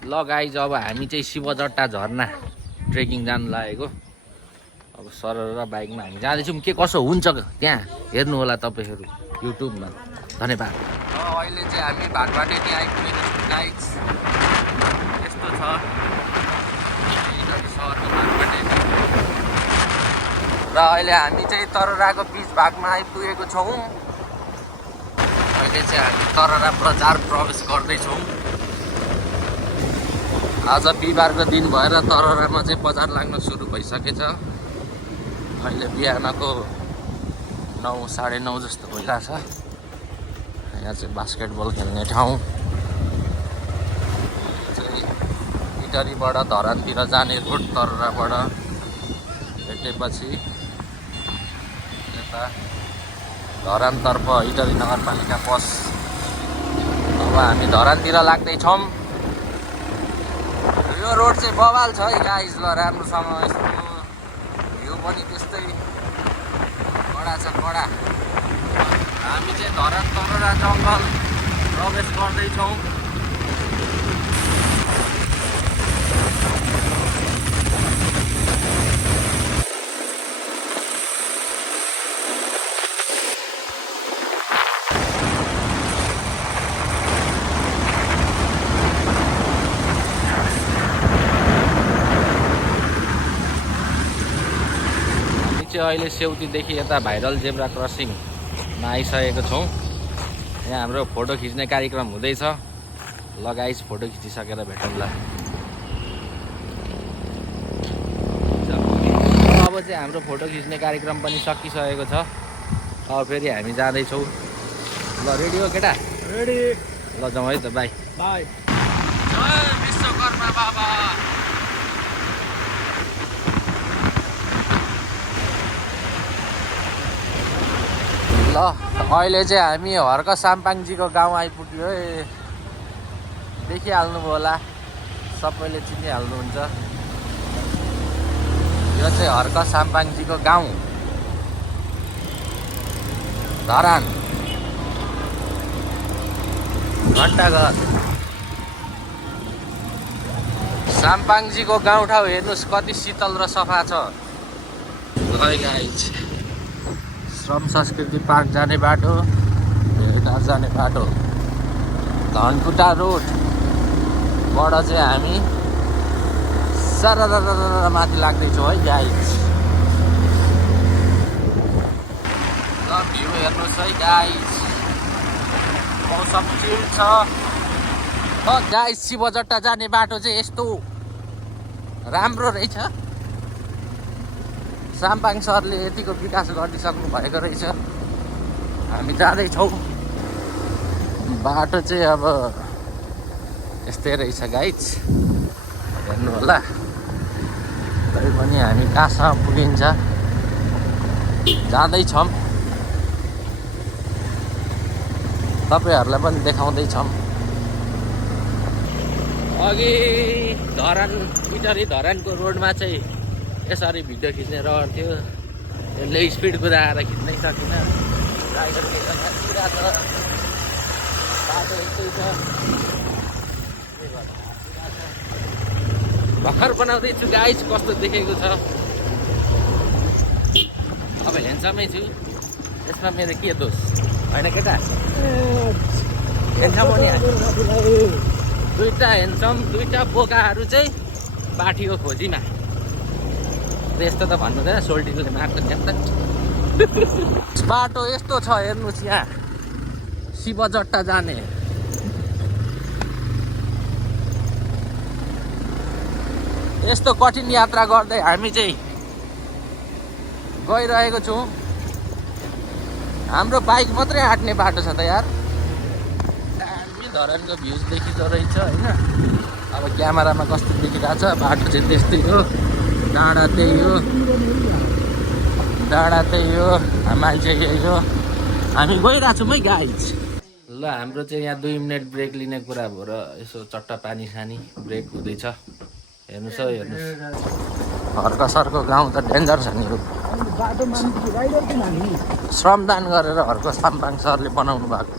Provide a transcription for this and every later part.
ल गाइज अब हामी चाहिँ शिवजट्टा झरना ट्रेकिङ जानु लागेको। अब सरर बाइकमा हामी जाँदैछौँ। के कसो हुन्छ त्यहाँ हेर्नु होला तपाईँहरू युट्युबमा। धन्यवाद। अहिले चाहिँ हामी भाटपाटेटी आइपुगेको छौँ गाइज। यस्तो छ सहरको भाटपाटेटी र अहिले हामी चाहिँ तरराको बिच भागमा आइपुगेको छौँ। अहिले चाहिँ हामी तररा बजार प्रवेश गर्दैछौँ। आज बिहिबारको दिन भएर तररामा चाहिँ बजार लाग्न सुरु भइसकेछ। अहिले बिहानको 9 साढे 9 जस्तो भइरहेछ। यहाँ चाहिँ बास्केटबल खेल्ने ठाउँ चाहिँ इटरीबाट धरानतिर जाने रोड तरराबाट भेटेपछि यता धरानतर्फ इटरी नगरपालिका पस। अब हामी धरानतिर लाग्दैछौँ। यो रोड चाहिँ बवाल छ है गाइज। ल राम्रोसँग यस्तो भ्यू पनि त्यस्तै कडा छ कडा। हामी चाहिँ धरान तररा जङ्गल प्रवेश गर्दैछौँ। अहिले सेउतीदेखि यता भाइरल जेब्रा क्रसिङमा आइसकेको छौँ। यहाँ हाम्रो फोटो खिच्ने कार्यक्रम हुँदैछ। ल गाइस फोटो खिचिसकेर भेटौँला। अब चाहिँ हाम्रो फोटो खिच्ने कार्यक्रम पनि सकिसकेको छ। अब फेरि हामी जाँदैछौँ। ल रेडी हो केटा? रेडी। ल जाउँ है त। By by. जय विश्वकर्मा बाबा। ल अहिले चाहिँ हामी हर्क साम्पाङजीको गाउँ आइपुग्यो है। देखिहाल्नुभयो होला, सबैले चिनिहाल्नुहुन्छ। यो चाहिँ हर्क साम्पाङजीको गाउँ धरान घण्टाघर। साम्पाङजीको गाउँठाउँ हेर्नुहोस् कति शीतल र सफा छ। श्रम संस्कृति पार्क जाने बाटो, हेरिटाज जाने बाटो, धनकुटा रोडबाट चाहिँ हामी सारा माथि लाग्दैछौँ है गाइज। ल भ्यू हेर्नुहोस् है गाइज, मौसम चिल छ। गाइज शिवजट्टा जाने बाटो चाहिँ यस्तो राम्रो रहेछ। साम्पाङ सरले यतिको विकास गरिदिइसक्नु भएको रहेछ। हामी जाँदैछौँ। बाटो चाहिँ अब यस्तै रहेछ गाइज, हेर्नु होला। तै पनि हामी कहाँसम्म पुगिन्छ जाँदैछौँ। तपाईँहरूलाई पनि देखाउँदैछौँ। अघि धरान इटरी धरानको रोडमा चाहिँ यसरी भिडियो खिच्ने रहर थियो। यसले स्पिड कुदाएर खिच्नै सकिनँ। राइडरले बाटो यस्तै छ। भर्खर बनाउँदैछु गाइस, कस्तो देखेको छ। अब हेन्समै छु, यसमा मेरो के दोष होइन केटा? हेन्सम हो नि। दुईवटा हेन्सम, दुईवटा बोकाहरू चाहिँ पाठीको खोजीमा। यस्तो त भन्नु हुँदैन, सोल्टीले मार्छ नि त। बाटो यस्तो छ हेर्नुहोस्। यहाँ शिवजट्टा जाने यस्तो कठिन यात्रा गर्दै हामी चाहिँ गइरहेको छौँ। हाम्रो बाइक मात्रै आँट्ने बाटो छ त यार। दामी धरानको भ्युज देखिँदो रहेछ होइन। अब क्यामेरामा कस्तो देखिरहेछ, बाटो चाहिँ त्यस्तै हो। डाँडा त्यही हो, डाँडा त्यही हो, मान्छे यही हो। हामी गइरहेछौँ है गाइज। ल हाम्रो चाहिँ यहाँ 2 मिनट ब्रेक लिने कुरा भयो र यसो चट्टा पानी खानी ब्रेक हुँदैछ। हेर्नुहोस् है हेर्नुहोस्। हर्क सरको गाउँ त डेन्जर छ नि। श्रमदान गरेर हर्क साम्पाङ सरले बनाउनु भएको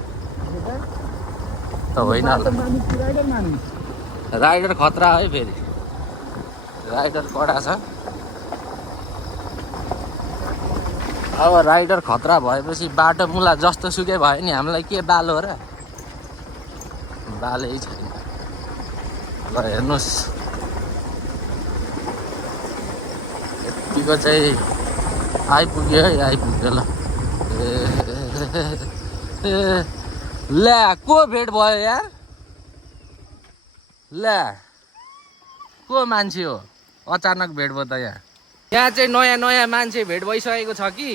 त होइन। राइडर खतरा है फेरि राइडर कडा छ अब राइडर खतरा भएपछि बाटो मुला जस्तो सुकै भयो नि हामीलाई के बालो र बालै छैन ल हेर्नुहोस् यतिको चाहिँ आइपुग्यो है आइपुग्यो ल ल्या को भेट भयो यार ल्या को मान्छे हो अचानक भेट भयो त यहाँ चाहिँ नयाँ नयाँ मान्छे भेट भइसकेको छ कि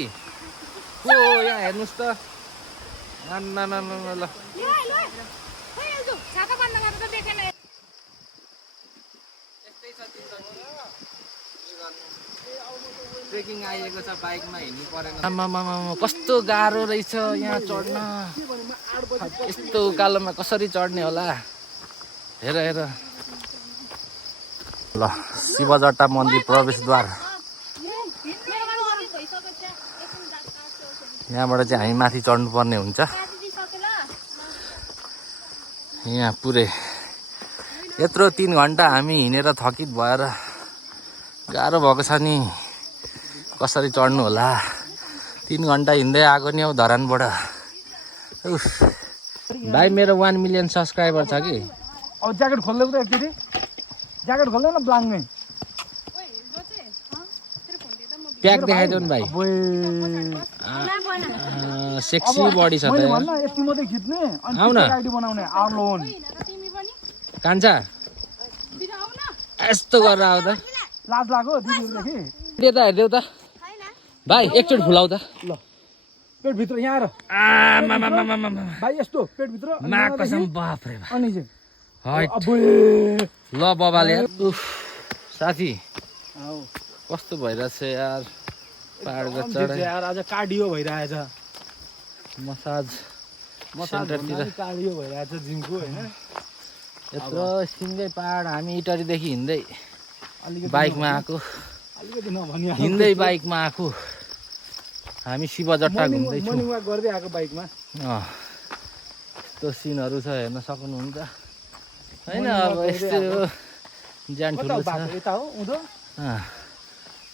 को यहाँ हेर्नुहोस् त ल ट्रेकिङ आइएको छ बाइकमा हिँड्नु परेन आमामामा कस्तो गाह्रो रहेछ यहाँ चढ्न यस्तो उकालोमा कसरी चढ्ने होला हेर हेर ल शिवजटा मन्दिर प्रवेशद्वार यहाँबाट चाहिँ हामी माथि चढ्नु पर्ने हुन्छ यहाँ पुरै यत्रो 3 घन्टा हामी हिँडेर थकित भएर गाह्रो भएको छ नि कसरी चढ्नु होला 3 घन्टा हिँड्दै आएको नि हौ धरानबाट भाइ मेरो 1 मिलियन सब्सक्राइबर छ कि अब ज्याकेट खोल्दै त एकचोटि ज्याकेट खोल्दै न ब्लाङमै प्याक देखाइदेऊ नि भाइ सेक्सी बडी छ त मैले भन्न यति मात्रै खिच्ने अनि आउ न आइडी बनाउने आवर लोन कान्छा यस्तो गरेर आऊ त लाज लाग्यो दिदीहरुदेखि दे त हेर्देऊ त भाइ एकचोटि फुलाउ त ल पेट भित्र यहाँ आएर आमामामामामा भाइ यस्तो पेट भित्र मा कसम बाफ रे बा अनि चाहिँ हैट अबे ल बबाले उफ साथी आउ कस्तो भइरहेछ यार पहाडको चढाइ यार आज कार्डियो भइरहेछ मसाज सेन्टरतिर कार्डियो भइरहेछ जिमको हैन यत्रो सिङ्गै पहाड हामी इटरीदेखि हिँड्दै बाइकमा आएको अलिकति नभनी हिँड्दै बाइकमा आएको हामी शिवजटा घुम्दैछौँ मर्निङ वाक गर्दै आएको बाइकमा यस्तो सिनहरू छ हेर्न सक्नुहुन्छ होइन अब यस्तो ज्यान ठुलो छ यता हो उँधो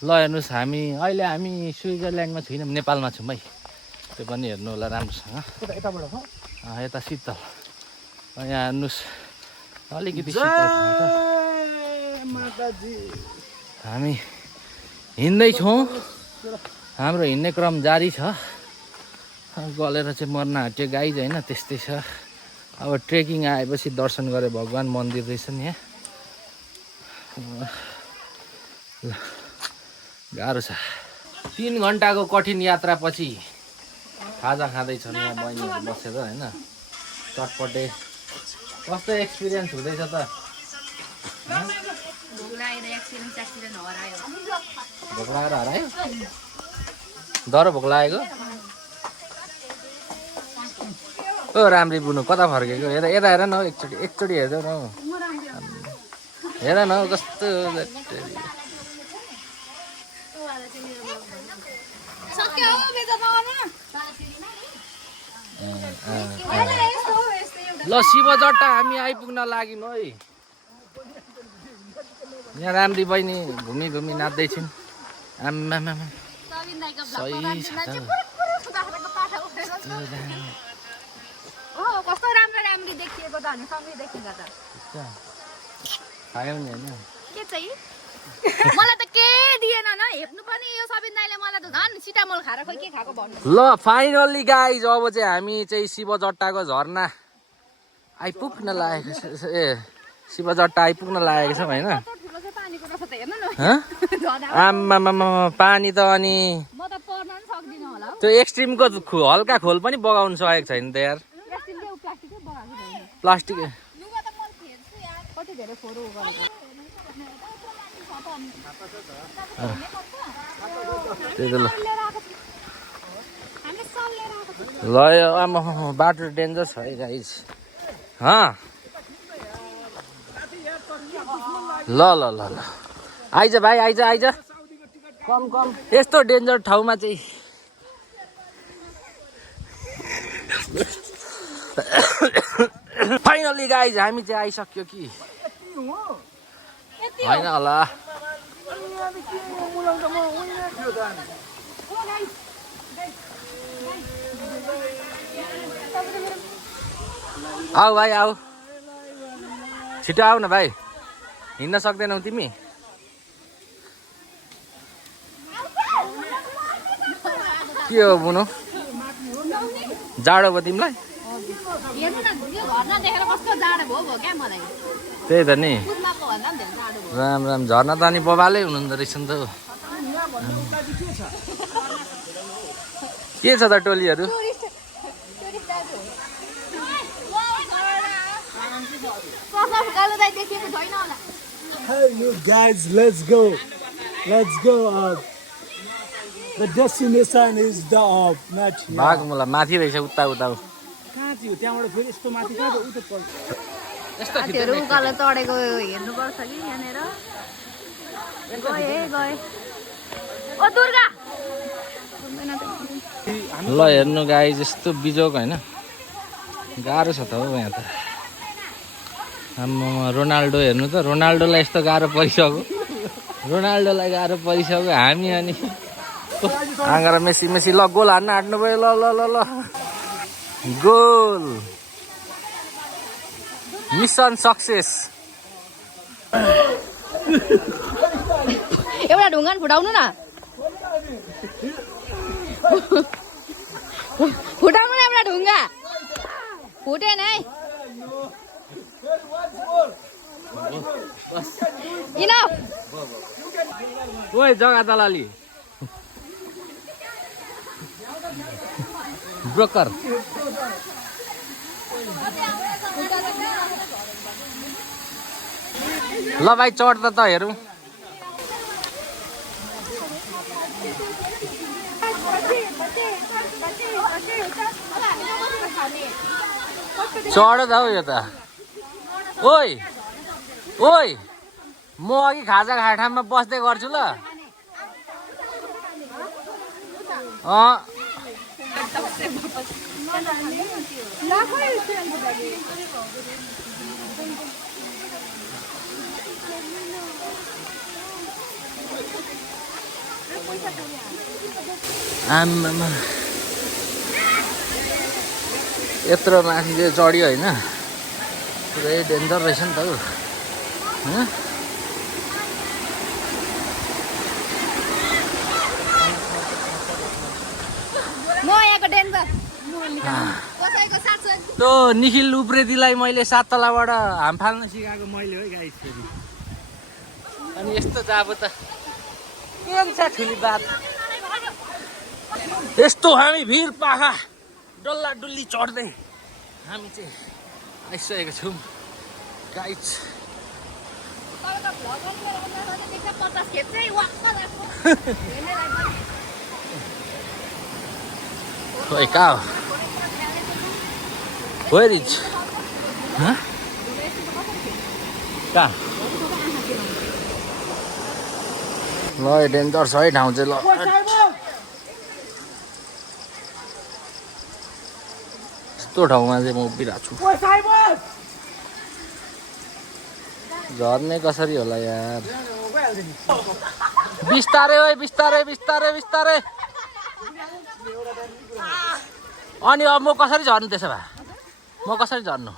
ल हेर्नुहोस् हामी अहिले हामी स्विजरल्यान्डमा छैनौँ नेपालमा छौँ है त्यो पनि हेर्नु होला राम्रोसँग यताबाट हो यता शीतल यहाँ हेर्नुहोस् अलिकति शीतल हामी हिँड्दैछौँ हाम्रो हिँड्ने क्रम जारी छ गलेर चाहिँ मर्न आँट्यो गाइज होइन त्यस्तै छ अब ट्रेकिङ आएपछि दर्शन गरे भगवान् मन्दिर रहेछ नि यहाँ गाह्रो छ 3 घन्टाको कठिन यात्रापछि खाजा खाँदैछन् यहाँ बहिनीहरू बसेर होइन चटपटे कस्तो एक्सपिरियन्स हुँदैछ त भोक लागेर हरायो डर भोक लागेको ओ राम्री बुनु कता फर्केको हेर यता हेर न हौ एकचोटि हेर्दै न हौ हेर न हौ कस्तो ल शिवजटा हामी आइपुग्न लाग्यौँ है यहाँ राम्री बहिनी घुमी घुमी नाच्दैछिन् आम्मामा सही छ त कस्तो राम्रो राम्री देखिएको त हामी सँगै देखिन्छ त खायौ नि होइन के चाहिँ मलाई त के दिएन न हेप्नु पनि यो सबिन दाइले मलाई त झन् सिटामोल खाएर खोइ के खाएको भन्नु ल फाइनल्ली गाइज अब चाहिँ हामी चाहिँ शिवजटाको झरना आइपुग्न लागेको छ ए शिवजटा आइपुग्न लागेको छौँ होइन आम्मामा पानी त अनि म त पर्न पनि सक्दिनँ होला त्यो एक्सट्रिमको हल्का खोल पनि बगाउनु सकेको छैन त यार प्लास्टिक कति धेरै फोरो ल आमा बाटो डेन्जर छ है गाइज ल ल ल ल आइज भाइ आइज आइज कम कम यस्तो डेन्जर ठाउँमा चाहिँ फाइनल्ली गाइज हामी चाहिँ आइसक्यो कि होइन होला आऊ भाइ आऊ छिटो आऊ न भाइ हिँड्न सक्दैनौ तिमी के हो बुनु जाडो भयो तिमीलाई त्यही त नि राम राम झर्ना त अनि बबालै हुनुहुँदो रहेछ नि त के छ त टोलीहरू Hey, you guys, let's go. Let's go up. The destination is the up, not here. भाग मलाई माथि रहेछ उता उता कहाँ थियो त्यहाँबाट फेरि यस्तो माथि कहाँ उता पर्छ साथीहरू उकालो चढेको हेर्नुपर्छ कि यहाँनिर गए ओ दुर्गा ल हेर्नु गाई यस्तो बिजोक होइन गाह्रो छ त हौ यहाँ त आम्मामा रोनाल्डो हेर्नु त रोनाल्डोलाई यस्तो गाह्रो परिसक्यो रोनाल्डोलाई गाह्रो परिसक्यो हामी अनि आँगरा मेसी मेसी ल गोल हान्न आँट्नु भयो ल ल ल ल गोल मिसन सक्सेस एउटा ढुङ्गा फुटाउनु न फुटाउनु न एउटा ढुङ्गा फुटेन है इनफ ओइ जग्गा दलाली ब्रोकर ल भाइ चढ त हेरौँ चढ त हौ यो त ओइ ओइ म अघि खाजा खाने ठाउँमा बस्दै गर्छु ल आम्मामा यत्रो माथि चाहिँ चढ्यो होइन पुरै डेन्जर रहेछ नि त हौ त्यो निखिल उप्रेतीलाई मैले 7 तलाबाट हाम फाल्न सिकाएको मैले हो गाइस फेरि अनि यस्तो जाब त के छ ठुली बात यस्तो हामी भिर पाखा डल्ला डुल्ली चढ्दै हामी चाहिँ आइसकेको छौँ गाइस खोइ कहाँ हो Where is? Huh? कहाँ ल डेन्जर छ है ठाउँ चाहिँ ल यस्तो ठाउँमा चाहिँ म उभिरहेको छु झर्ने कसरी होला यार बिस्तारै है बिस्तारै बिस्तारै बिस्तारै अनि अब म कसरी झर्नु त्यसो भए म कसरी झर्नु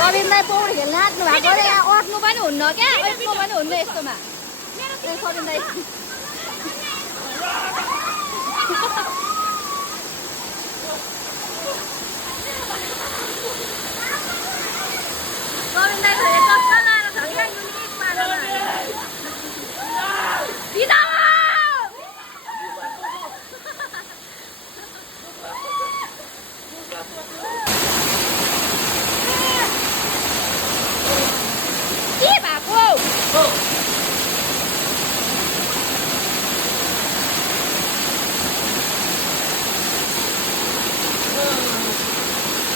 सबिनलाई पौडी खेल्न आँट्नु भएको अरे यहाँ अट्नु पनि हुन्न क्या यस्तो पनि हुन्न यस्तोमा सबिनलाई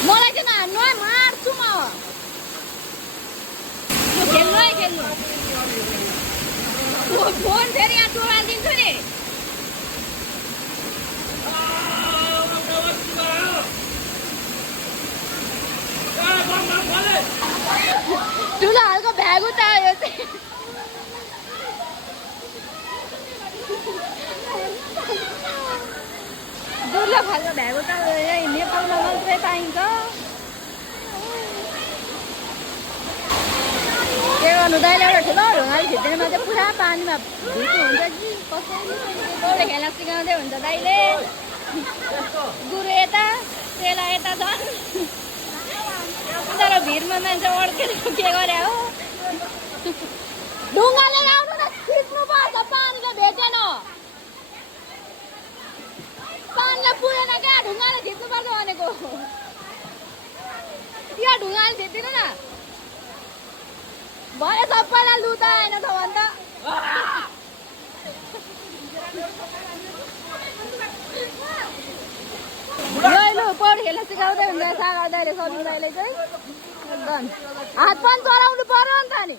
मलाई चाहिँ नहान्नु है मार्छु म खेल्नु है खेल्नु फोन फेरि यहाँ टोलालिदिन्छु नि भ्यागु त यो चाहिँ दुर्लभ खालको भ्यागु त यही नेपालमा मात्रै पाइन्छ के गर्नु दाइले एउटा ठुलो ढुङ्गाले खिच्दैमा चाहिँ पुरा पानीमा भित्र हुन्छ कि कसैले पौडी खेल्न सिकाउँदै हुन्छ दाइले गुरु यता चेला यता झन् तर भिरमा मान्छे अड्केर के गरे हो ढुङ्गाले आउनु त खिच्नु पर्छ पानीले भेटेन पानीले पुगेन क्या ढुङ्गाले खिच्नु पर्छ भनेको त्यो ढुङ्गाले खिच्दिनु न भरे सबैलाई लुता आएन त भन्छ लु पौडी खेल्न सिकाउँदै हुन्छ सागर दाइले सबिन दाइले चाहिँ एकदम हात पनि चलाउनु पर्यो नि त नि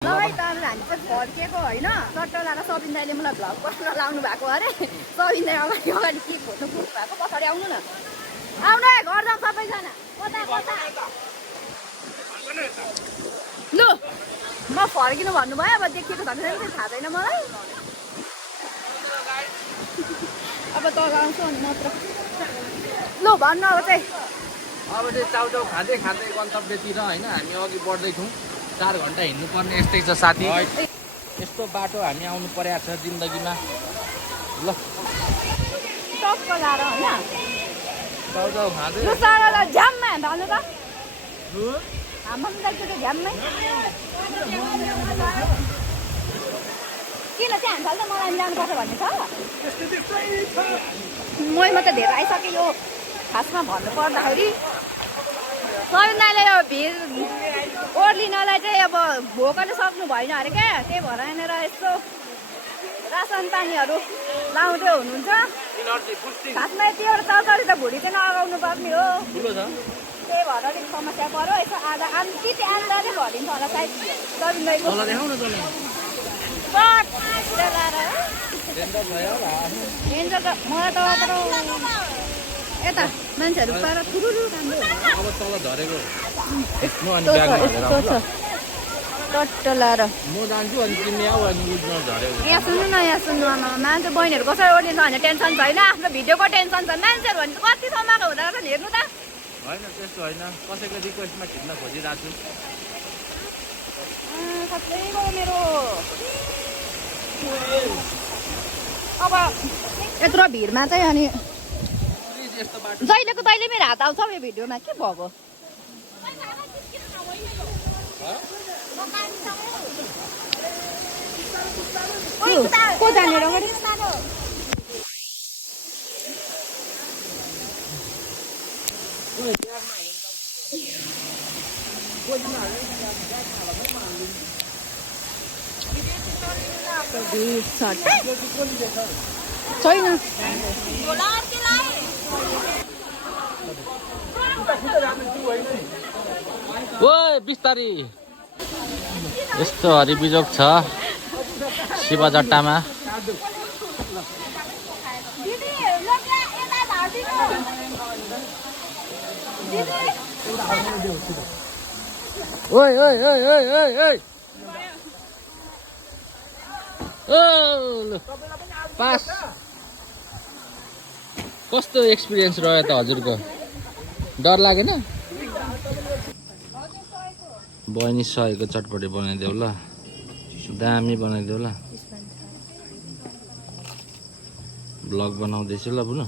दबाई त हामी चाहिँ फर्किएको होइन सट्टा लाएर सबिन दाइले मलाई भ्लग बस्न लाउनु भएको अरे सबिन दाइ अगाडि अगाडि के खोज्नु पुग्नु भएको पछाडि आउनु न आउनु है घर जाउँ सबैजना कता कता लु म फर्किनु भन्नुभयो अब देखिएको छ भने थाहा छैन मलाई अब तल आउँछु अनि मात्र लु भन्नु अब चाहिँ चाउचाउ खाँदै खाँदै गन्तव्यतिर होइन हामी अघि बढ्दैछौँ 4 घन्टा हिँड्नुपर्ने यस्तै छ साथी यस्तो बाटो हामी आउनु परेको छ जिन्दगीमा ल टक्क लाएर होइन चाउचाउ खाँदै लु सारालाई झ्याममा हाल्नु त हाम्रो पनि त झ्याममै किन चाहिँ हान्छ मलाई जानुपर्छ भन्ने छ मैमा त धेरै आइसक्यो यो खासमा भन्नु पर्दाखेरि सबिन दाइले यो भिड ओर्लिनलाई चाहिँ अब भोकले सक्नु भएन अरे क्या त्यही भएर यहाँनिर यस्तो रासन पानीहरू लाउँदै हुनुहुन्छ खासमा यति एउटा तरकारी त भुँडी चाहिँ नअगाउनु पर्ने हो त्यही भएर अलिक समस्या पऱ्यो यसो आधा कि चाहिँ आधाले भरिन्छ होला सायद सबिन दाइको रेन्जर त मलाई त यता मान्छेहरू पर ठुलो टट्ट लाएर यहाँ सुन्नु न यहाँ सुन्नु मान्छे बहिनीहरू कसरी ओर्लिन्छ भने टेन्सन छैन आफ्नो भिडियोको टेन्सन छ मान्छेहरू भने कति समयको हुँदो रहेछ हेर्नु त होइन त्यस्तो होइन कसैको रिक्वेस्टमा खिच्न खोजिरहेको छु सबैको मेरो अब यत्रो भिडमा चाहिँ अनि जहिलेको तैँले मेरो हात आउँछ यो भिडियोमा के भएको को जाने अगाडि छैन ओइ बिस्तारी यस्तो हरिबिजोग छ शिवजट्टामा ओइ ओइ ओइ ओइ ओइ ओइ ओ पास कस्तो एक्सपिरियन्स रह्यो त हजुरको डर लागेन बहिनी सहेको चटपटी बनाइदेऊ ल दामी बनाइदेऊ ल ब्लग बनाउँदैछु ल बुनु